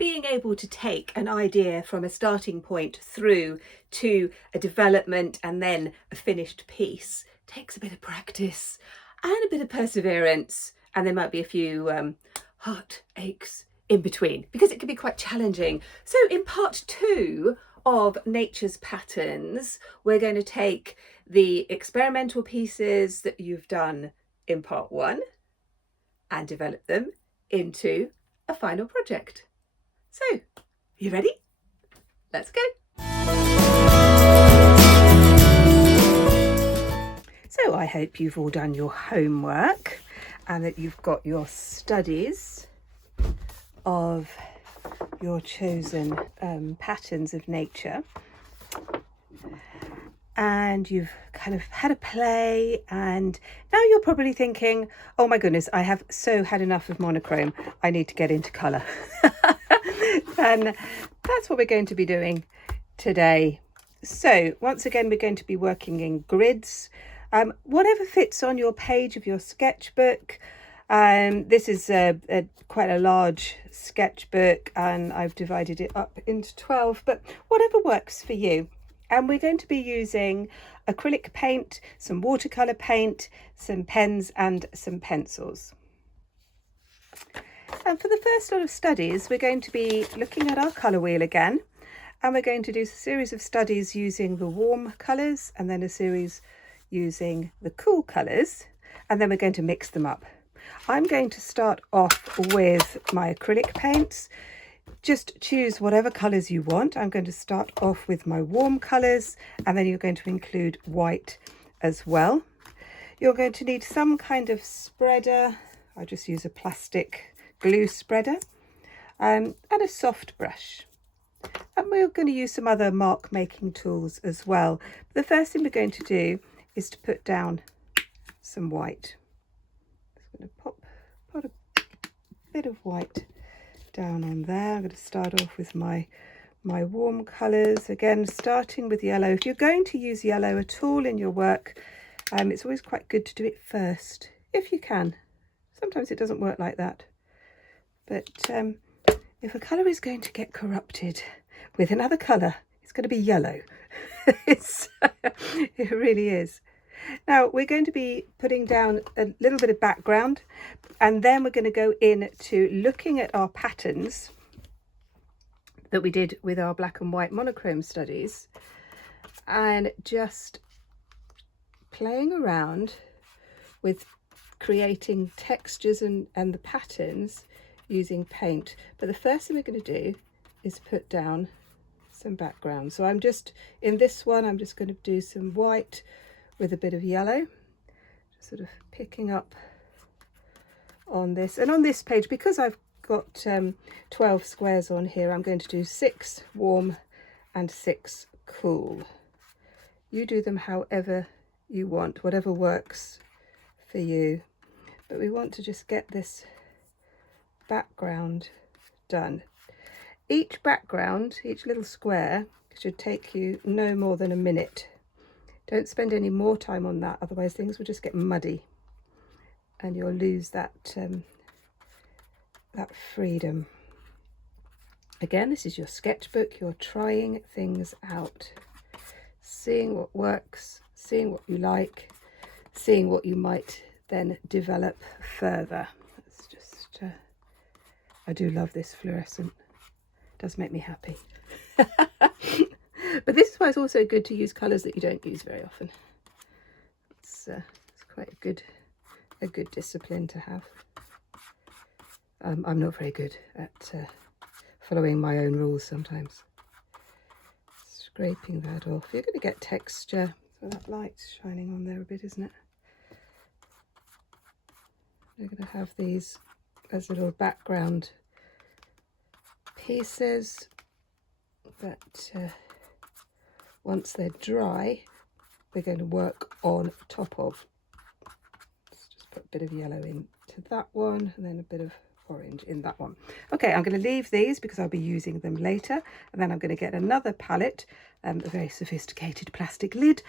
being able to take an idea from a starting point through to a development and then a finished piece takes a bit of practice and a bit of perseverance, and there might be a few heart aches in between because it can be quite challenging. So in part 2 of Nature's Patterns, we're going to take the experimental pieces that you've done in part 1 and develop them into a final project. So, you ready? Let's go. So I hope you've all done your homework and that you've got your studies of your chosen patterns of nature, and you've kind of had a play, and now you're probably thinking, oh my goodness, I have so had enough of monochrome, I need to get into colour. And that's what we're going to be doing today. So once again, we're going to be working in grids, whatever fits on your page of your sketchbook. This is quite a large sketchbook, and I've divided it up into 12, but whatever works for you. And we're going to be using acrylic paint, some watercolour paint, some pens and some pencils. And for the first lot of studies, we're going to be looking at our colour wheel again, and we're going to do a series of studies using the warm colours and then a series using the cool colours, and then we're going to mix them up. I'm going to start off with my acrylic paints. Just choose whatever colours you want. I'm going to start off with my warm colours, and then you're going to include white as well. You're going to need some kind of spreader. I just use a plastic glue spreader, and a soft brush. And we're going to use some other mark making tools as well. But the first thing we're going to do is to put down some white. I'm going to put a bit of white down on there. I'm going to start off with my warm colours, again starting with yellow. If you're going to use yellow at all in your work, it's always quite good to do it first if you can. Sometimes it doesn't work like that, but if a colour is going to get corrupted with another colour, it's going to be yellow. It really is. Now we're going to be putting down a little bit of background, and then we're going to go into looking at our patterns that we did with our black and white monochrome studies, and just playing around with creating textures and the patterns using paint. But the first thing we're going to do is put down some background. So in this one, I'm just going to do some white with a bit of yellow, just sort of picking up on this. And on this page, because I've got 12 squares on here, I'm going to do 6 warm and 6 cool. You do them however you want, whatever works for you. But we want to just get this background done. Each background, each little square, should take you no more than a minute. Don't spend any more time on that, otherwise things will just get muddy and you'll lose that that freedom. Again, this is your sketchbook. You're trying things out, seeing what works, seeing what you like, seeing what you might then develop further. It's just I do love this fluorescent. It does make me happy. But this is why it's also good to use colours that you don't use very often. It's quite a good discipline to have. I'm not very good at following my own rules sometimes. Scraping that off. You're going to get texture, so that light's shining on there a bit, isn't it? We're going to have these as little background pieces that once they're dry, we're going to work on top of. Let's just put a bit of yellow into that one, and then a bit of orange in that one. Okay, I'm going to leave these because I'll be using them later, and then I'm going to get another palette, a very sophisticated plastic lid,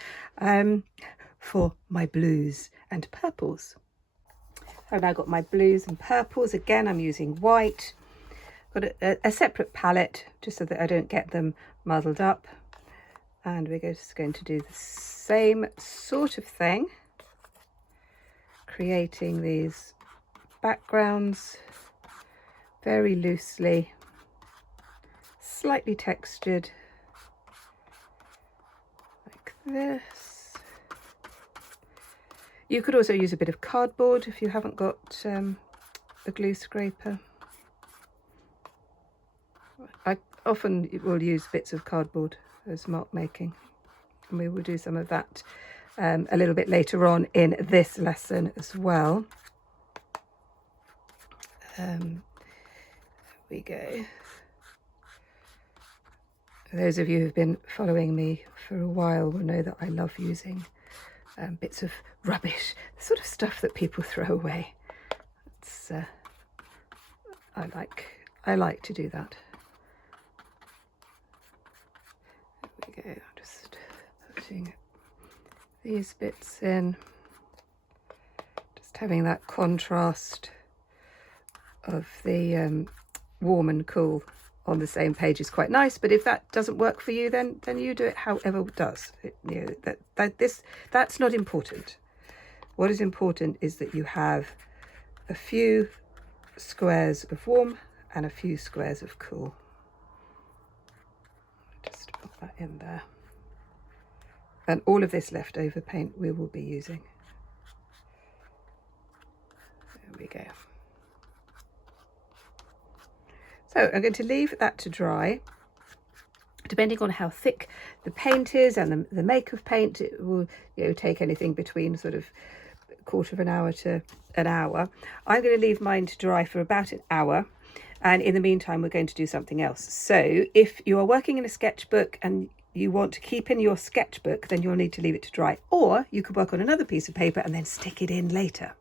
for my blues and purples. I've now got my blues and purples. Again, I'm using white. got a separate palette just so that I don't get them muddled up. And we're just going to do the same sort of thing, creating these backgrounds very loosely, slightly textured, like this. You could also use a bit of cardboard if you haven't got a glue scraper. I often will use bits of cardboard as mark making, and we will do some of that a little bit later on in this lesson as well. There we go. Those of you who've been following me for a while will know that I love using bits of rubbish, the sort of stuff that people throw away. It's, I like to do that. There we go. I'm just putting these bits in, just having that contrast of the warm and cool on the same page is quite nice. But if that doesn't work for you, then you do it however it does. That's not important. What is important is that you have a few squares of warm and a few squares of cool. Just put that in there. And all of this leftover paint we will be using. There we go. So I'm going to leave that to dry. Depending on how thick the paint is and the make of paint, it will take anything between sort of a quarter of an hour to an hour. I'm going to leave mine to dry for about an hour, and in the meantime we're going to do something else. So if you are working in a sketchbook and you want to keep in your sketchbook, then you'll need to leave it to dry, or you could work on another piece of paper and then stick it in later,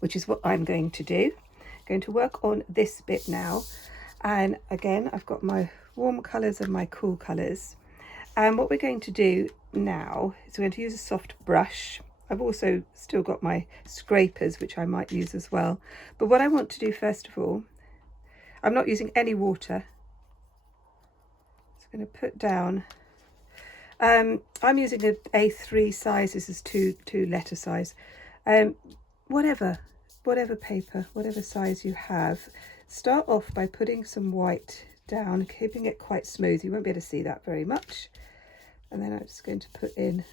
which is what I'm going to do. I'm going to work on this bit now, and again I've got my warm colours and my cool colours, and what we're going to do now is we're going to use a soft brush. I've also still got my scrapers, which I might use as well, but what I want to do first of all, I'm not using any water. I'm going to put down, I'm using an A3 size. This is two letter size. Whatever paper, whatever size you have, start off by putting some white down, keeping it quite smooth. You won't be able to see that very much. And then I'm just going to put in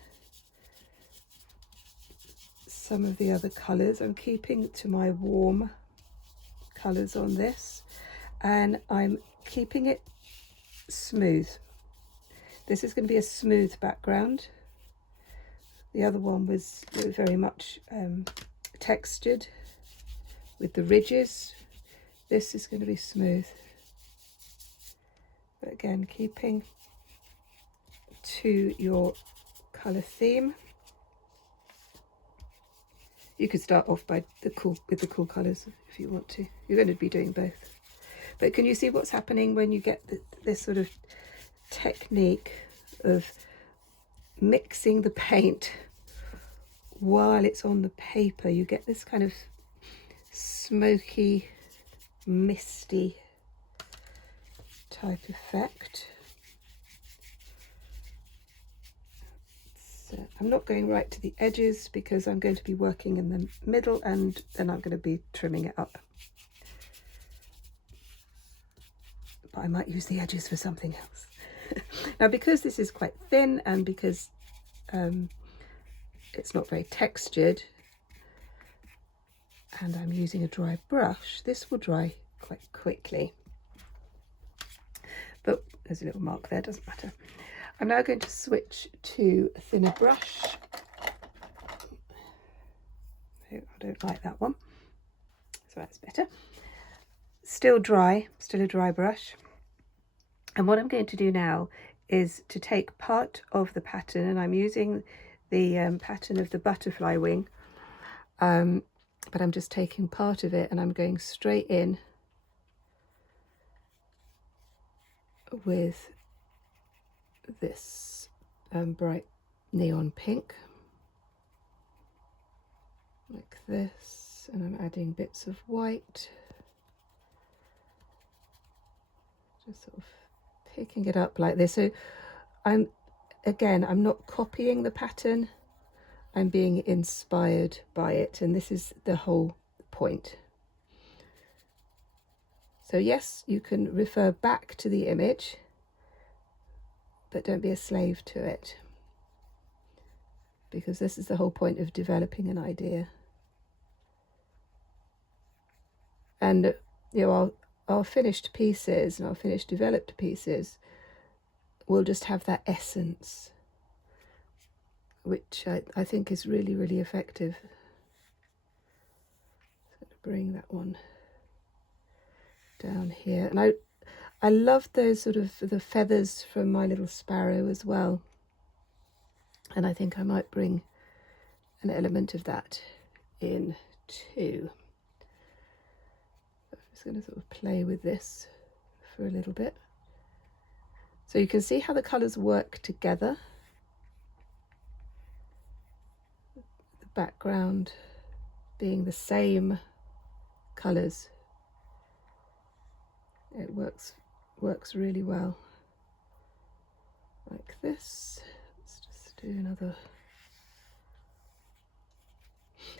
some of the other colours. I'm keeping to my warm colours on this, and I'm keeping it smooth. This is going to be a smooth background. The other one was very much textured with the ridges. This is going to be smooth. But again, keeping to your colour theme. You could start off with the cool colours if you want to. You're going to be doing both. But can you see what's happening when you get this sort of technique of mixing the paint while it's on the paper? You get this kind of smoky, misty type effect. So I'm not going right to the edges because I'm going to be working in the middle, and then I'm going to be trimming it up. But I might use the edges for something else. Now, because this is quite thin and because it's not very textured and I'm using a dry brush, this will dry quite quickly. But there's a little mark there, doesn't matter. I'm now going to switch to a thinner brush. I don't like that one, so that's better. Still dry, still a dry brush. And what I'm going to do now is to take part of the pattern, and I'm using the pattern of the butterfly wing, but I'm just taking part of it and I'm going straight in with this bright neon pink, like this, and I'm adding bits of white. Just sort of picking it up like this. So I'm not copying the pattern, I'm being inspired by it, and this is the whole point. So yes, you can refer back to the image, but don't be a slave to it, because this is the whole point of developing an idea. And our finished pieces and our finished developed pieces will just have that essence, which I think is really, really effective. So to bring that one down here. And I love those sort of the feathers from my little sparrow as well. And I think I might bring an element of that in too. I'm just going to sort of play with this for a little bit. So you can see how the colours work together. The background being the same colours. It works really well. Like this. Let's just do another.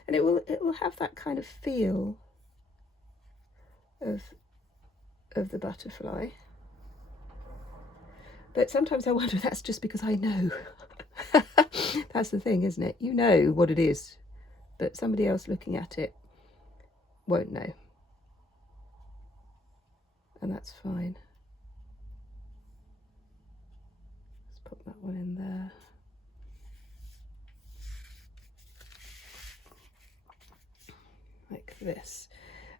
And it will have that kind of feel of the butterfly. But sometimes I wonder if that's just because I know. That's the thing, isn't it? You know what it is, but somebody else looking at it won't know. And that's fine. Let's put that one in there. Like this.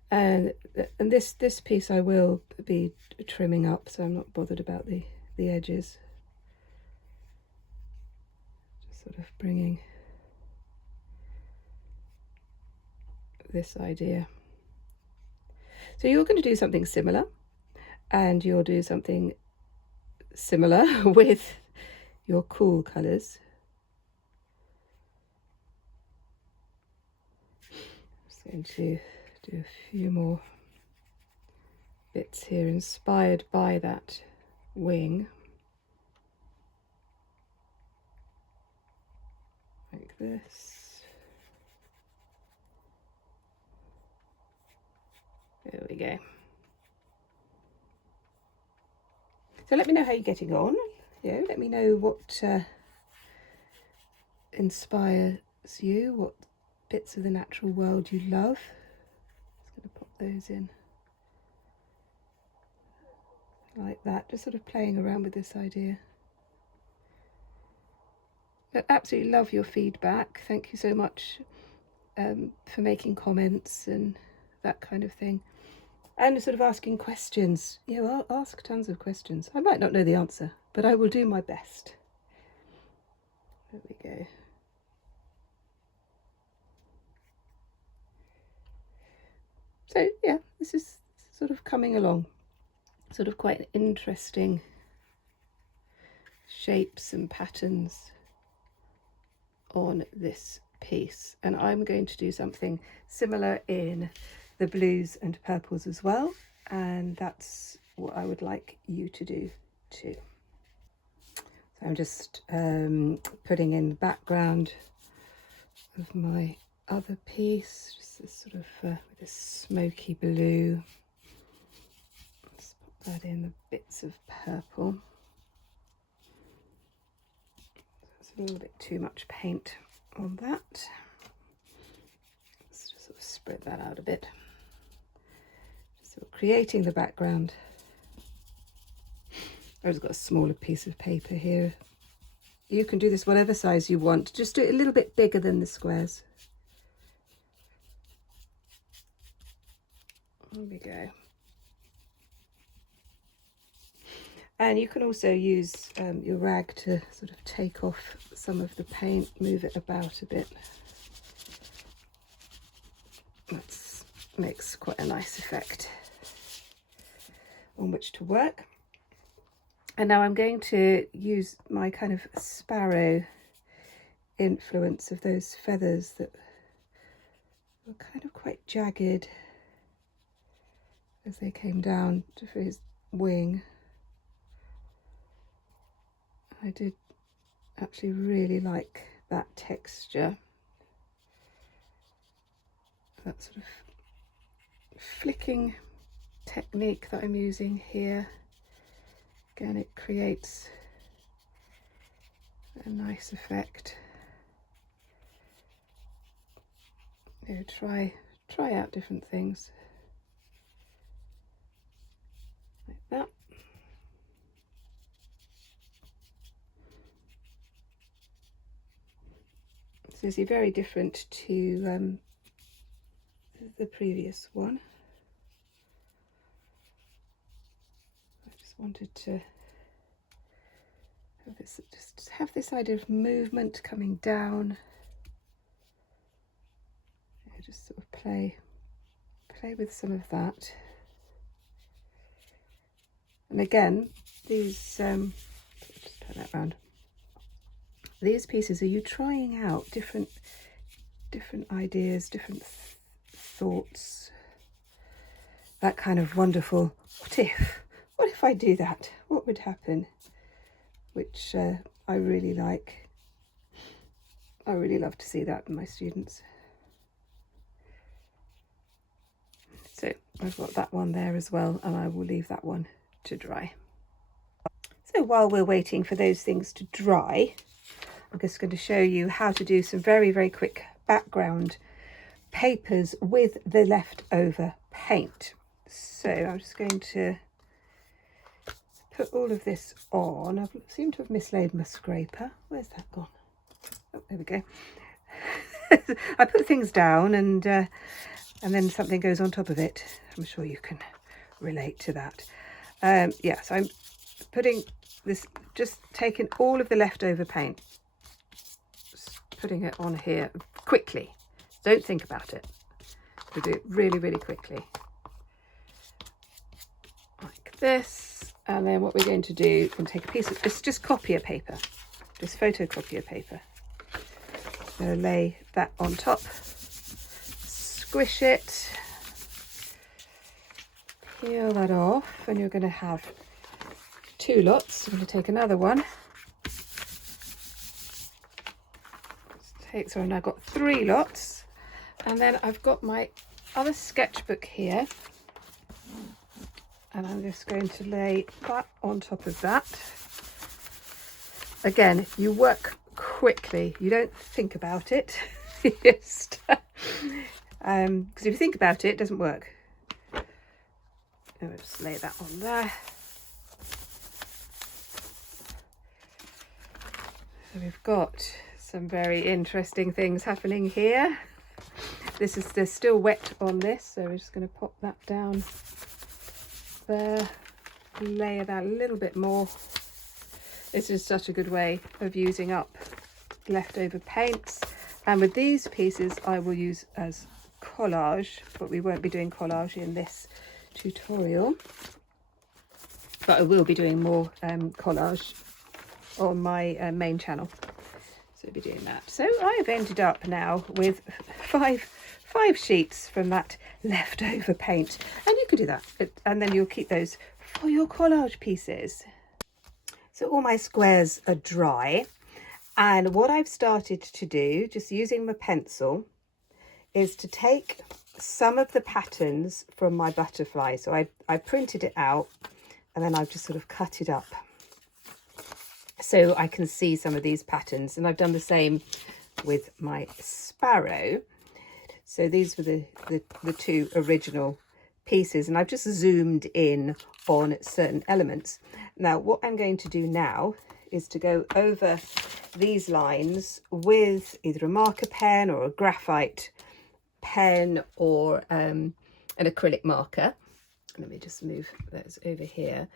And this piece I will be trimming up, so I'm not bothered about the edges. Just sort of bringing this idea. So you're going to do something similar, and you'll do something similar with your cool colours. I'm just going to do a few more bits here inspired by that wing. Like this. There we go. So let me know how you're getting on. Let me know what inspires you, what bits of the natural world you love. Just going to pop those in like that, just sort of playing around with this idea. I absolutely love your feedback. Thank you so much for making comments and that kind of thing. And sort of asking questions. I'll ask tons of questions. I might not know the answer, but I will do my best. There we go. So yeah, this is sort of coming along. Sort of quite interesting shapes and patterns on this piece. And I'm going to do something similar in the blues and purples as well, and that's what I would like you to do too. So I'm just putting in the background of my other piece, just this sort of with this smoky blue. Let's put that in the bits of purple. There's a little bit too much paint on that. Let's just sort of spread that out a bit. So creating the background. I've just got a smaller piece of paper here. You can do this whatever size you want. Just do it a little bit bigger than the squares. There we go. And you can also use your rag to sort of take off some of the paint, move it about a bit. That makes quite a nice effect on which to work. And now I'm going to use my kind of sparrow influence of those feathers that were kind of quite jagged as they came down for his wing. I did actually really like that texture, that sort of flicking technique that I'm using here. Again, it creates a nice effect. You know, try out different things like that. So this is very different to the previous one. I just wanted to have this, just have this idea of movement coming down. Yeah, just sort of play with some of that. And again, these just turn that round. These pieces are you trying out different ideas, different thoughts, that kind of wonderful what if I do that, what would happen, which I really like. I really love to see that in my students. So I've got that one there as well, and I will leave that one to dry. So while we're waiting for those things to dry, I'm just going to show you how to do some very, very quick background papers with the leftover paint. So I'm just going to put all of this on. I seem to have mislaid my scraper. Where's that gone? Oh, there we go. I put things down and then something goes on top of it. I'm sure you can relate to that. Yeah, so I'm putting this, just taking all of the leftover paint, just putting it on here quickly. Don't think about it. We do it really, really quickly. Like this. And then what we're going to do, we're going to take a piece of, it's just copier paper, just photocopier paper. I'm going to lay that on top, squish it, peel that off, and you're going to have two lots. I'm going to take another one. So I've now got three lots, and then I've got my other sketchbook here, and I'm just going to lay that on top of that. Again, you work quickly, you don't think about it. Just because if you think about it, it doesn't work. And we'll just lay that on there. So we've got some very interesting things happening here. There's still wet on this, so we're just going to pop that down there, layer that a little bit more. This is such a good way of using up leftover paints, and with these pieces I will use as collage, but we won't be doing collage in this tutorial, but I will be doing more collage on my main channel, so I'll be doing that. So I have ended up now with five sheets from that leftover paint, and you could do that, and then you'll keep those for your collage pieces. So all my squares are dry, and what I've started to do, just using my pencil, is to take some of the patterns from my butterfly. So I printed it out, and then I've just sort of cut it up so I can see some of these patterns, and I've done the same with my sparrow. So these were the two original pieces, and I've just zoomed in on certain elements. Now what I'm going to do now is to go over these lines with either a marker pen or a graphite pen or an acrylic marker. Let me just move those over here,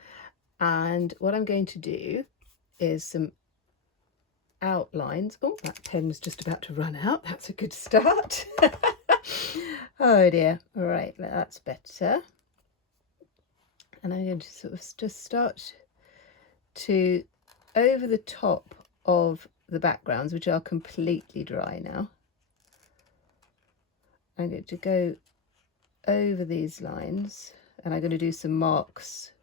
and what I'm going to do is some outlines. Oh, that pen's just about to run out. That's a good start. Oh dear. All right, that's better. And I'm going to sort of just start to, over the top of the backgrounds, which are completely dry now, I'm going to go over these lines, and I'm going to do some marks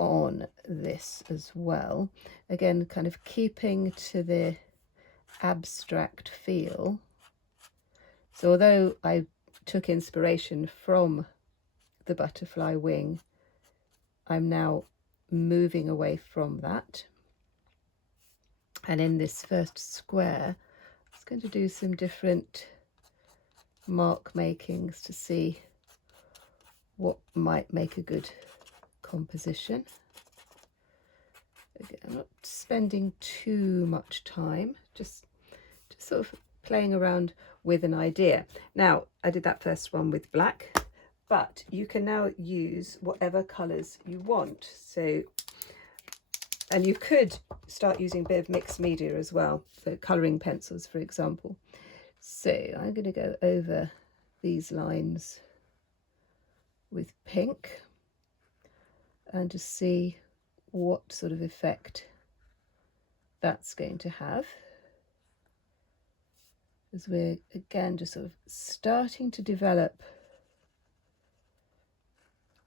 on this as well. Again, kind of keeping to the abstract feel. So although I took inspiration from the butterfly wing, I'm now moving away from that. And in this first square, I was going to do some different mark makings to see what might make a good composition. Again, I'm not spending too much time, just sort of playing around with an idea. Now, I did that first one with black, but you can now use whatever colours you want. So, and you could start using a bit of mixed media as well, so colouring pencils, for example. So I'm going to go over these lines with pink and just see what sort of effect that's going to have, as we're again just sort of starting to develop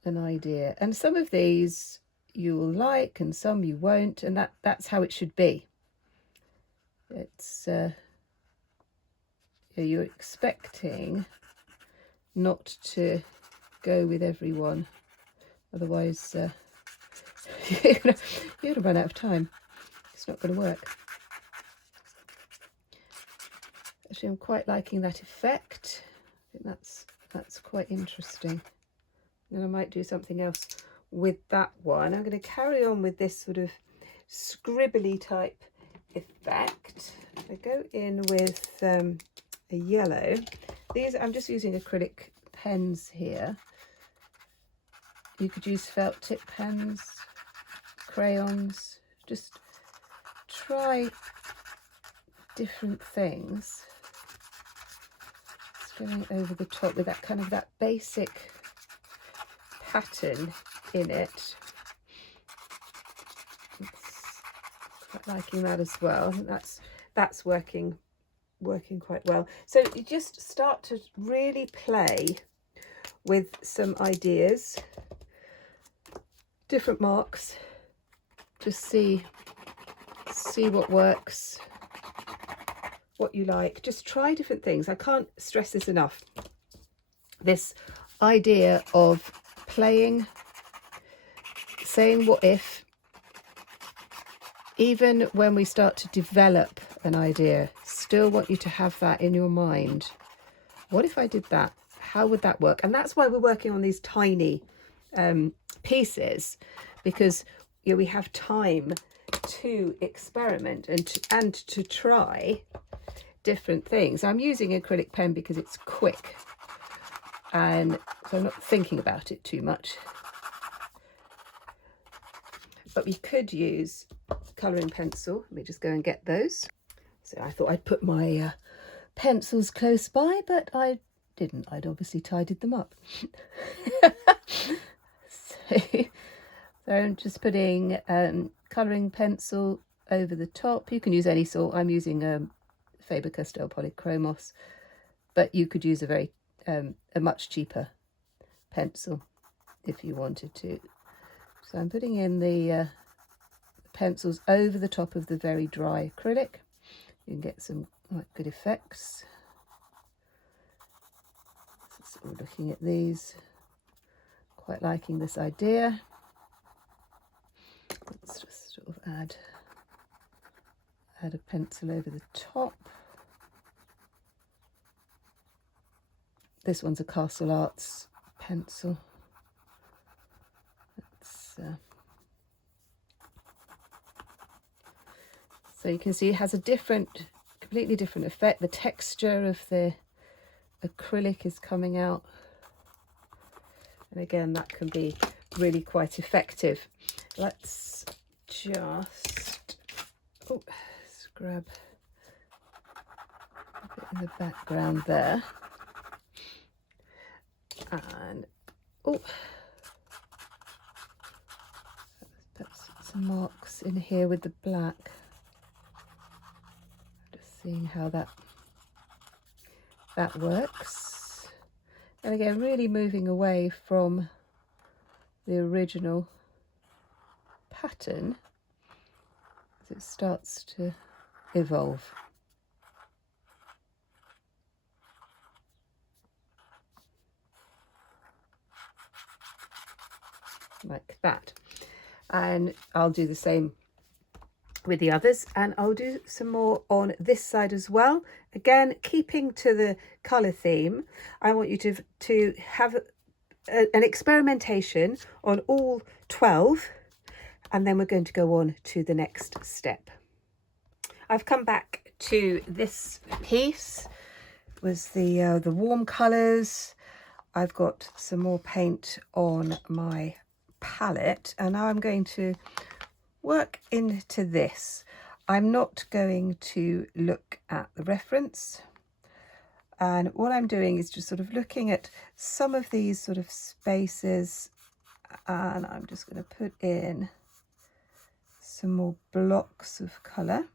an idea. And some of these you will like and some you won't, and that's how it should be. It's you're expecting not to go with everyone, otherwise you're gonna run out of time. It's not going to work. Actually, I'm quite liking that effect. I think that's quite interesting. And I might do something else with that one. I'm going to carry on with this sort of scribbly type effect. I go in with a yellow. These, I'm just using acrylic pens here. You could use felt tip pens, crayons, just try different things. Just going over the top with that kind of that basic pattern in it. Quite liking that as well. I think that's working quite well. So you just start to really play with some ideas, different marks, just see what works, what you like. Just try different things. I can't stress this enough. This idea of playing, saying what if, even when we start to develop an idea, still want you to have that in your mind. What if I did that? How would that work? And that's why we're working on these tiny pieces, because we have time to experiment and to try different things. I'm using acrylic pen because it's quick, and so I'm not thinking about it too much. But we could use colouring pencil. Let me just go and get those. So I thought I'd put my pencils close by, but I didn't. I'd obviously tidied them up. So I'm just putting colouring pencil over the top. You can use any sort. I'm using Faber-Castell Polychromos, but you could use a much cheaper pencil if you wanted to. So I'm putting in the pencils over the top of the very dry acrylic. You can get some quite good effects. So we're looking at these, quite liking this idea. Let's just sort of add a pencil over the top. This one's a Castle Arts pencil. So you can see it has a completely different effect. The texture of the acrylic is coming out. And again, that can be really quite effective. Let's just grab a bit in the background there. And perhaps some marks in here with the black. Just seeing how that works. And again, really moving away from the original pattern as it starts to evolve. Like that. And I'll do the same with the others, and I'll do some more on this side as well. Again, keeping to the colour theme, I want you to have an experimentation on all 12, and then we're going to go on to the next step. I've come back to this piece. It was the warm colours. I've got some more paint on my palette, and now I'm going to work into this. I'm not going to look at the reference, and what I'm doing is just sort of looking at some of these sort of spaces, and I'm just going to put in some more blocks of colour.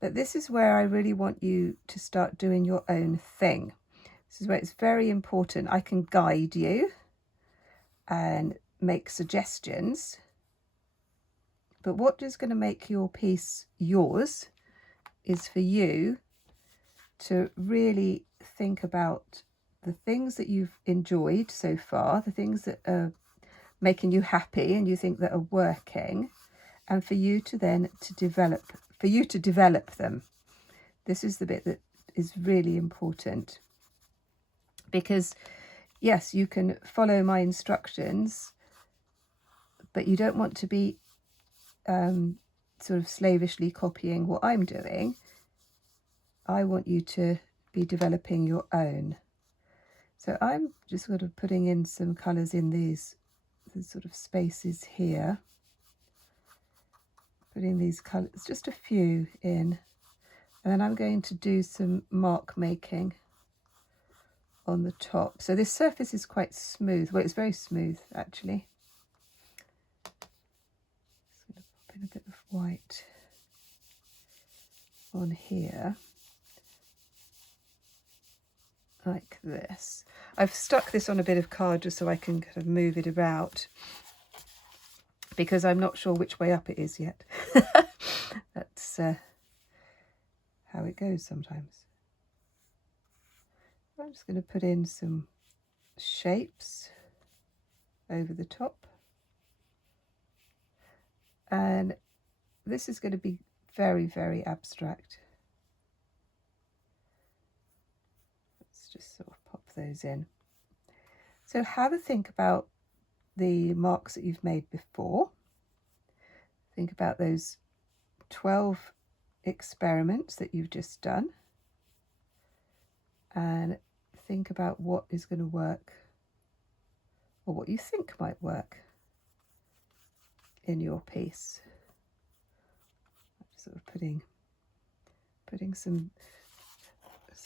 But this is where I really want you to start doing your own thing. This is where it's very important. I can guide you and make suggestions, but what is going to make your piece yours is for you to really think about the things that you've enjoyed so far, the things that are making you happy and you think that are working, and for you to then develop them. This is the bit that is really important, because yes, you can follow my instructions, but you don't want to be sort of slavishly copying what I'm doing. I want you to be developing your own. So I'm just sort of putting in some colours in these sort of spaces here. Putting these colours, just a few in. And then I'm going to do some mark making on the top. So this surface is quite smooth. Well, it's very smooth actually. Just going to pop in a bit of white on here. Like this. I've stuck this on a bit of card just so I can kind of move it about, because I'm not sure which way up it is yet. That's how it goes sometimes. I'm just going to put in some shapes over the top, and this is going to be very, very abstract. Let's just sort of pop those in. So have a think about the marks that you've made before. Think about those 12 experiments that you've just done, and think about what is going to work, or what you think might work in your piece. I'm just sort of putting some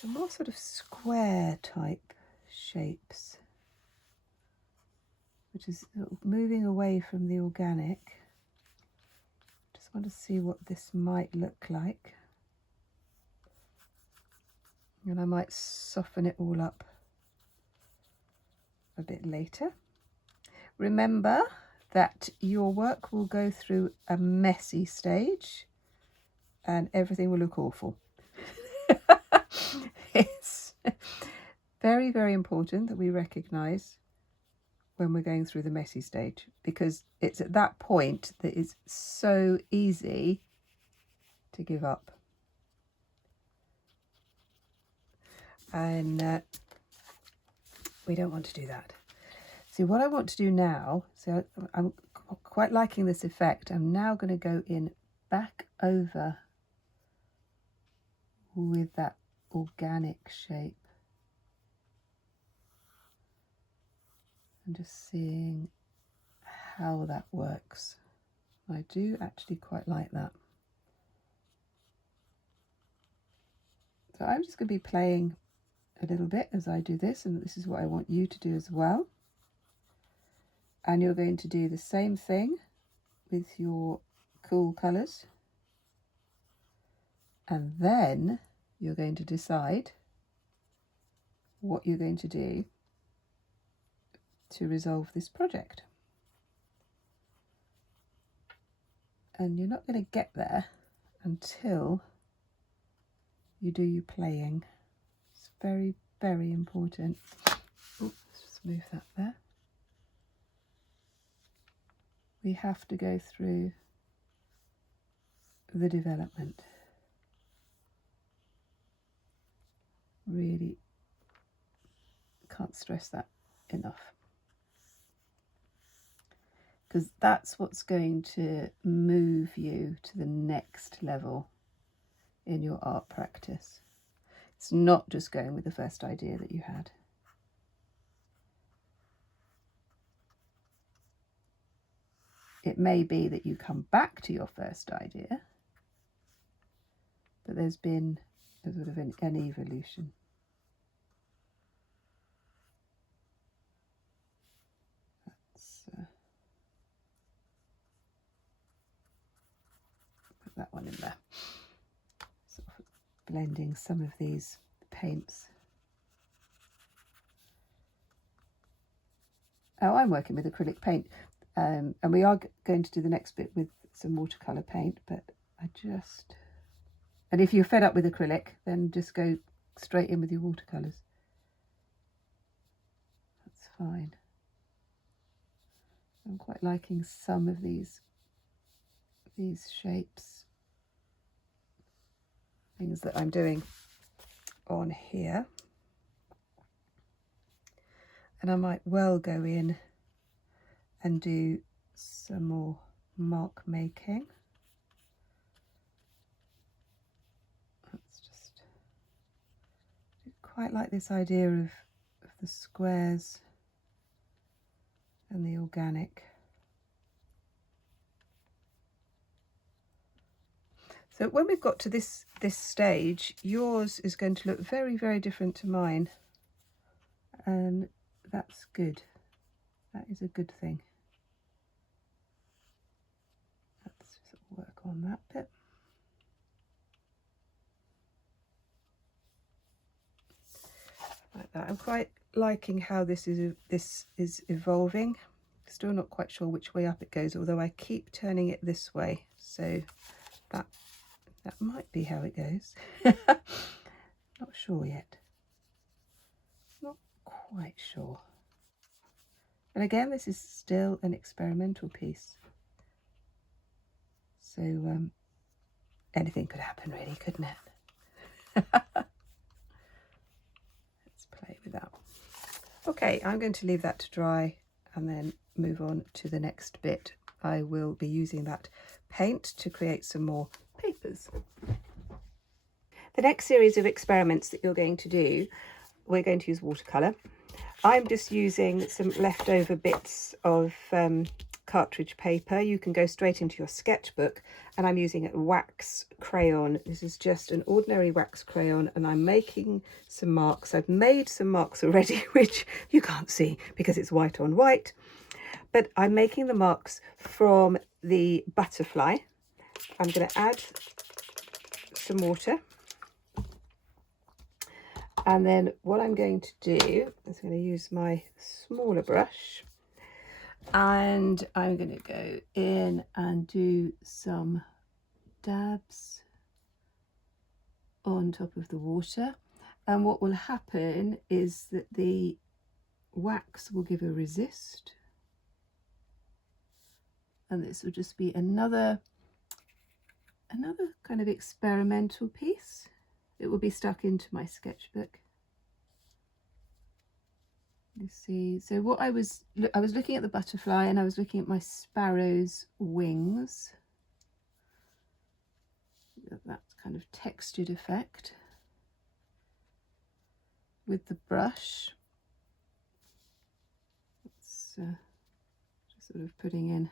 more sort of square type shapes, which is sort of moving away from the organic. Just want to see what this might look like. And I might soften it all up a bit later. Remember that your work will go through a messy stage and everything will look awful. It's very, very important that we recognise when we're going through the messy stage, because it's at that point that it's so easy to give up. And we don't want to do that. So what I want to do now, so I'm quite liking this effect, I'm now going to go in back over with that organic shape. And just seeing how that works. I do actually quite like that. So I'm just going to be playing a little bit as I do this, and this is what I want you to do as well. And you're going to do the same thing with your cool colours, and then you're going to decide what you're going to do to resolve this project. And you're not going to get there until you do your playing. It's very, very important. Ooh, let's just move that there. We have to go through the development. Really can't stress that enough, because that's what's going to move you to the next level in your art practice. It's not just going with the first idea that you had. It may be that you come back to your first idea, but there's been a sort of an evolution. Put that one in there. Sort of blending some of these paints. Oh, I'm working with acrylic paint, and we are going to do the next bit with some watercolour paint, but and if you're fed up with acrylic, then just go straight in with your watercolours. That's fine. I'm quite liking some of these shapes, things that I'm doing on here. And I might well go in and do some more mark making. Quite like this idea of the squares and the organic. So when we've got to this stage, yours is going to look very, very different to mine, and that's good. That is a good thing. Let's just work on that bit. Like that. I'm quite liking how this is evolving. Still not quite sure which way up it goes, although I keep turning it this way, so that might be how it goes. Not sure yet. Not quite sure. And again, this is still an experimental piece, so anything could happen, really, couldn't it? Play with that. Okay, I'm going to leave that to dry and then move on to the next bit. I will be using that paint to create some more papers. The next series of experiments that you're going to do, we're going to use watercolour. I'm just using some leftover bits of cartridge paper. You can go straight into your sketchbook, and I'm using a wax crayon. This is just an ordinary wax crayon, and I'm making some marks. I've made some marks already, which you can't see because it's white on white, but I'm making the marks from the butterfly. I'm going to add some water, and then what I'm going to do is I'm going to use my smaller brush, and I'm going to go in and do some dabs on top of the water. And what will happen is that the wax will give a resist, and this will just be another kind of experimental piece. It will be stuck into my sketchbook. You see, so what I was looking at the butterfly, and I was looking at my sparrow's wings. That kind of textured effect with the brush. It's just sort of putting in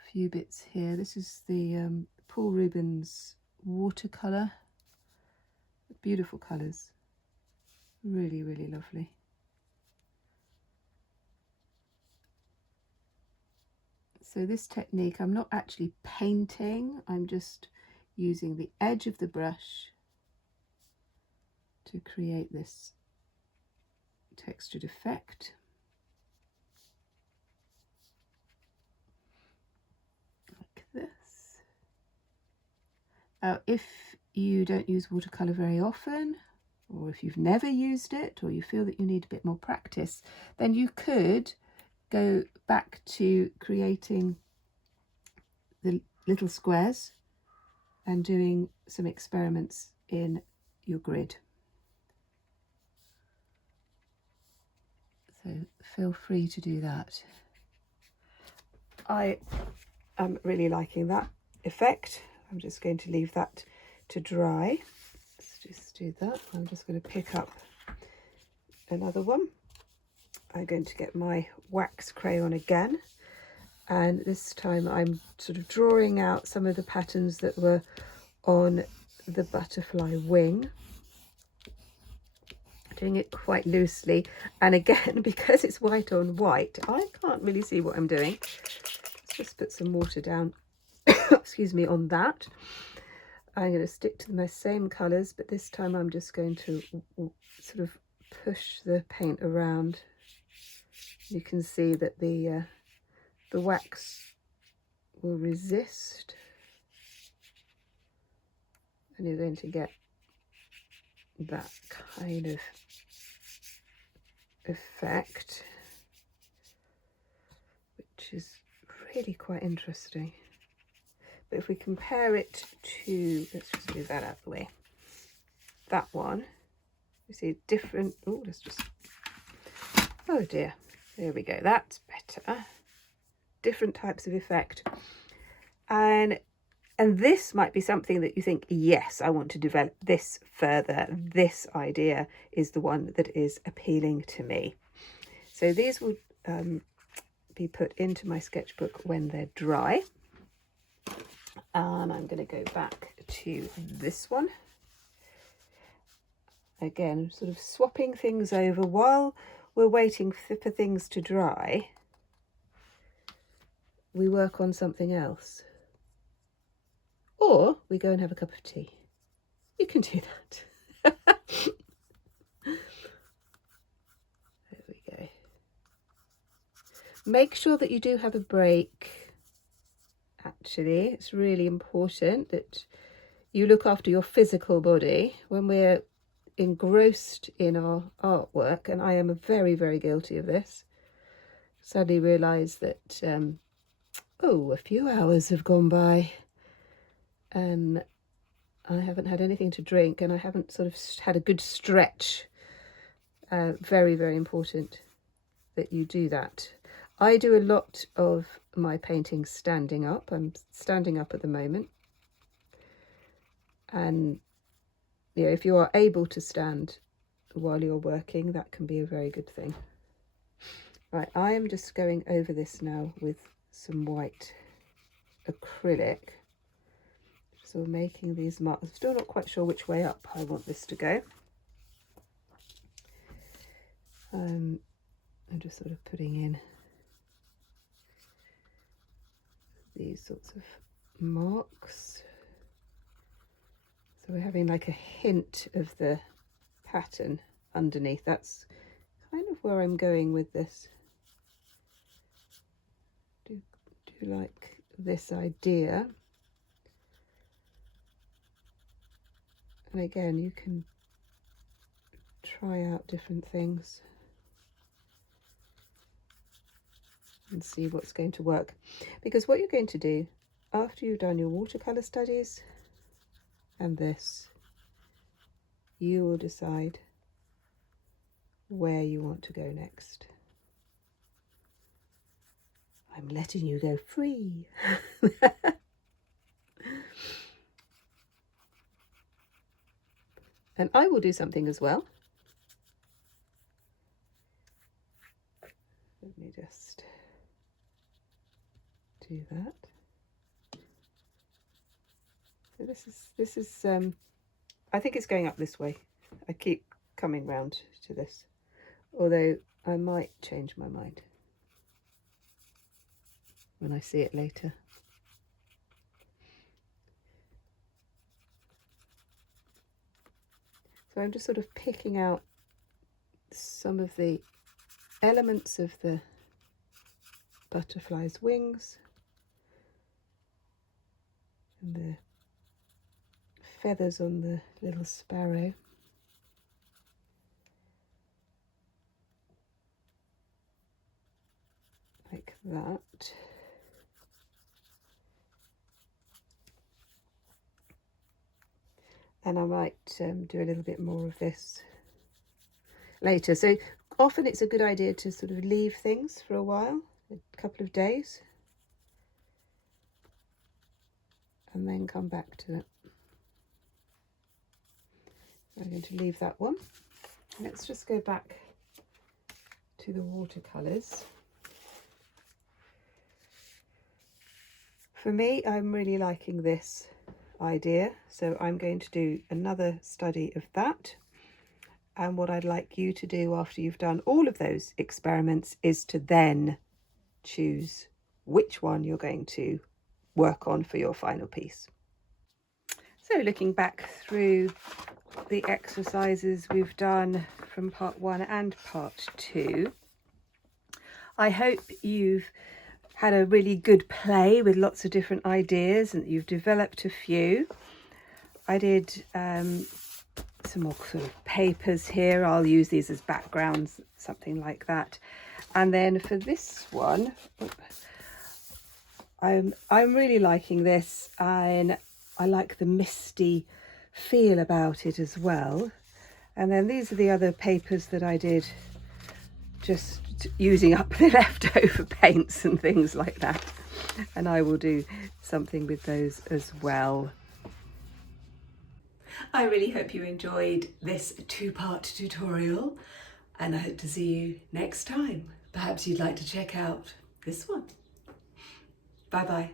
a few bits here. This is the Paul Rubens watercolour. Beautiful colours, really, really lovely. So this technique, I'm not actually painting, I'm just using the edge of the brush to create this textured effect. Like this. If you don't use watercolour very often, or if you've never used it, or you feel that you need a bit more practice, then you could go back to creating the little squares and doing some experiments in your grid. So feel free to do that. I am really liking that effect. I'm just going to leave that to dry. Let's just do that. I'm just going to pick up another one. I'm going to get my wax crayon again, and this time I'm sort of drawing out some of the patterns that were on the butterfly wing, doing it quite loosely, and again, because it's white on white, I can't really see what I'm doing. Let's just put some water down excuse me, on that. I'm going to stick to my same colours, but this time I'm just going to sort of push the paint around. You can see that the wax will resist, and you're going to get that kind of effect, which is really quite interesting. But if we compare it to, let's just move that out of the way, that one, you see different, oh, let's just, oh dear, there we go, that's better. Different types of effect. And this might be something that you think, yes, I want to develop this further. This idea is the one that is appealing to me. So these will be put into my sketchbook when they're dry. And I'm going to go back to this one. Again, sort of swapping things over while we're waiting for things to dry. We work on something else. Or we go and have a cup of tea. You can do that. There we go. Make sure that you do have a break. Actually, it's really important that you look after your physical body when we're engrossed in our artwork, and I am very, very guilty of this. Sadly realise that a few hours have gone by and I haven't had anything to drink, and I haven't sort of had a good stretch. Very, very important that you do that. I do a lot of my painting standing up. I'm standing up at the moment. And you know, if you are able to stand while you're working, that can be a very good thing. Right, I am just going over this now with some white acrylic. So we're making these marks. I'm still not quite sure which way up I want this to go. I'm just sort of putting in these sorts of marks. So we're having like a hint of the pattern underneath. That's kind of where I'm going with this. Do like this idea. And again, you can try out different things and see what's going to work. Because what you're going to do after you've done your watercolour studies and this, you will decide where you want to go next. I'm letting you go free. And I will do something as well. Let me just do that. So this is I think it's going up this way. I keep coming round to this, although I might change my mind when I see it later. So I'm just sort of picking out some of the elements of the butterfly's wings and the feathers on the little sparrow. Like that. And I might do a little bit more of this later. So often it's a good idea to sort of leave things for a while, a couple of days, and then come back to it. I'm going to leave that one. Let's just go back to the watercolours. For me, I'm really liking this idea, so I'm going to do another study of that. And what I'd like you to do after you've done all of those experiments is to then choose which one you're going to work on for your final piece. So looking back through the exercises we've done from part 1 and part 2, I hope you've had a really good play with lots of different ideas and you've developed a few. I did some more sort of papers here. I'll use these as backgrounds, something like that. And then for this one, I'm really liking this, and I like the misty feel about it as well. And then these are the other papers that I did, just using up the leftover paints and things like that. And I will do something with those as well. I really hope you enjoyed this 2-part tutorial, and I hope to see you next time. Perhaps you'd like to check out this one. Bye bye.